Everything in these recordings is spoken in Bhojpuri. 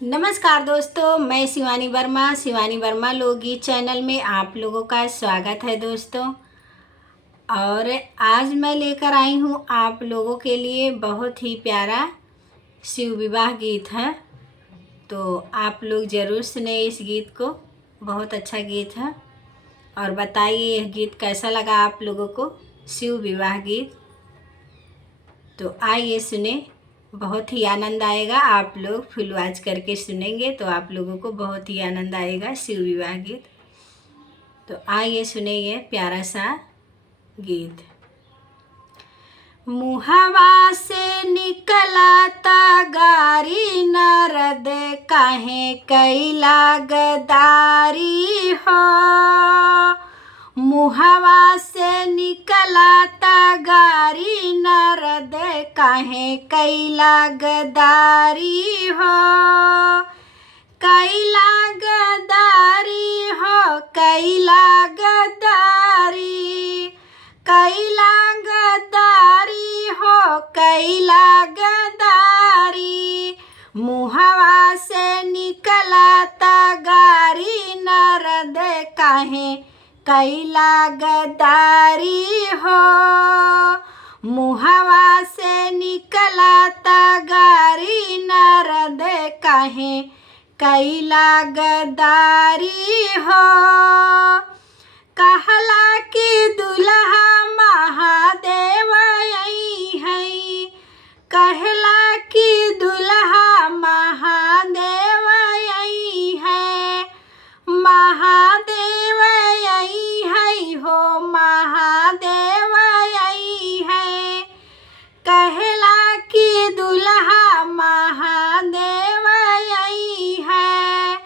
नमस्कार दोस्तों, मैं शिवानी वर्मा लोकगीत चैनल में आप लोगों का स्वागत है दोस्तों। और आज मैं लेकर आई हूँ आप लोगों के लिए बहुत ही प्यारा शिव विवाह गीत है। तो आप लोग ज़रूर सुने इस गीत को, बहुत अच्छा गीत है। और बताइए यह गीत कैसा लगा आप लोगों को, शिव विवाह गीत। तो आइए सुने, बहुत ही आनंद आएगा। आप लोग फुल वॉच करके सुनेंगे तो आप लोगों को बहुत ही आनंद आएगा शिव विवाह गीत। तो आइए सुने ये प्यारा सा गीत। मुहवा से निकलता गारी नारद काहे कैला गदारी हो। मुहवा से निकलता गारी नारद काहे कैला गदारी हो। कैला गदारी हो, कैला गदारी, कैला गदारी हो, कैला गदारी। मुहवा से निकलता गारी नारद काहे कैला गदारी हो। मुहवा से निकलता गारी नारद काहे कैला गदारी हो। कहला कि दुल्हा महादेव आई है, कहला कि दुल्हा महादेव आई है। महादेव आई है हो, महादेव आई है। कहला कि दुल्हा महादेव आई है।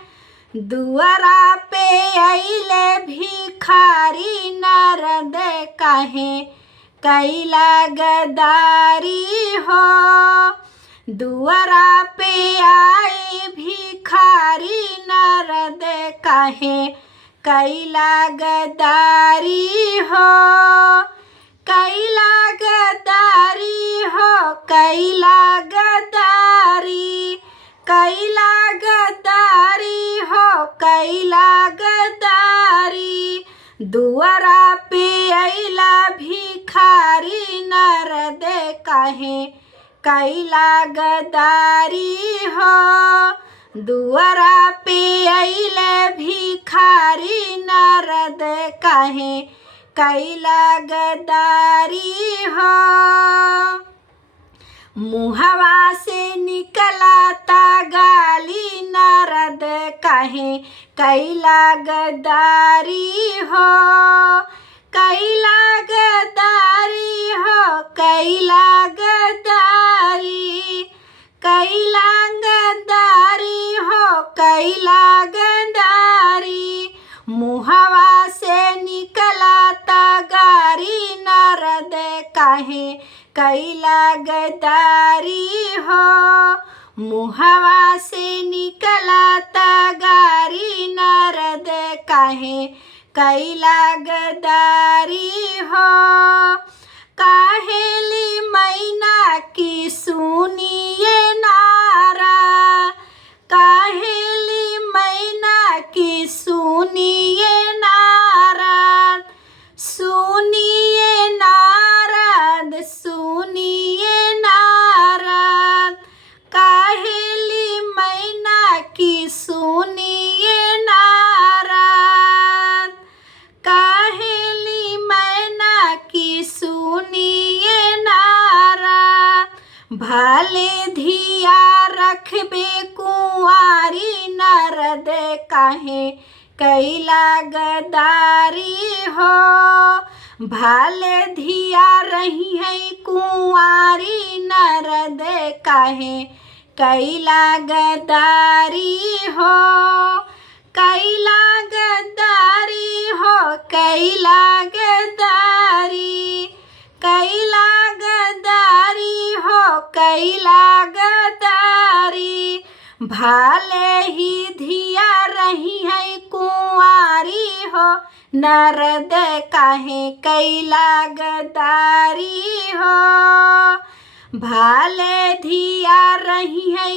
दुआरा पे अइले भिखारी नारद काहे कैला गदारी हो। दुआरा पे आए भिखारी नारद काहे कैला गदारी हो। कैला गदारी हो, कैला गदारी, कैला गदारी हो, कैला गदारी। दुआरा पे अइला भिखारी नारद काहे कैला गदारी हो। दुआरा पे अइले भिखारी नारद काहे कैला गदारी हो। मुहवा से निकलता गाली नारद काहे कैला गदारी हो। कैला गदारी हो, कैला गदारी, कैला गदारी हो, कैला गदारी। मुहवा से निकलता गारी नारद काहे कैला गदारी हो। मुहवा से निकलता गारी नारद काहे कैला गदारी हो। काहेली मैना की सुनिए नारा, काहेली मैना की सुनिए नारद, सुनिए नारद, सुनिए नारद। काहेली मैना की सुनिए नारद, काहेली मैना की सुनिए नारद। भले धिया रखबे कुंवारी नारद काहे कैला गदारी हो। भले धिया रही है कुंवारी नारद काहे कैला गदारी हो। कैला गदारी हो, कैला गदारी, कैला गदारी हो, कैला गदारी। भाले ही धिया रही है कुंवारी हो, नारद काहे कैला गदारी हो। भाले धिया रही है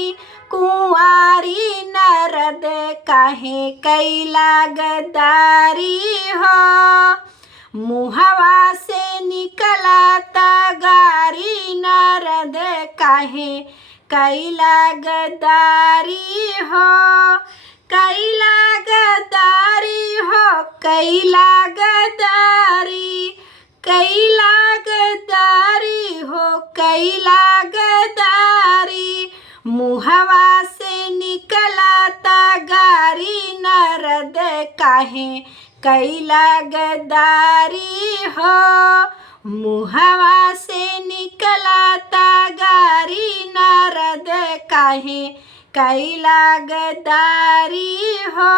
कुंवारी नरद काहे कैला गद्दारी हो। मुहवा से निकलता गारी नरद काहे कैला गद्दारी हो। कैला गद्दारी हो, कैला गद्दारी, कैला गद्दारी हो, कैला गद्दारी। मुहवा से निकलता गारी नरद काहे कैला गद्दारी हो। मुहवा से निकलता गारी नरद काहे कैला गद्दारी हो।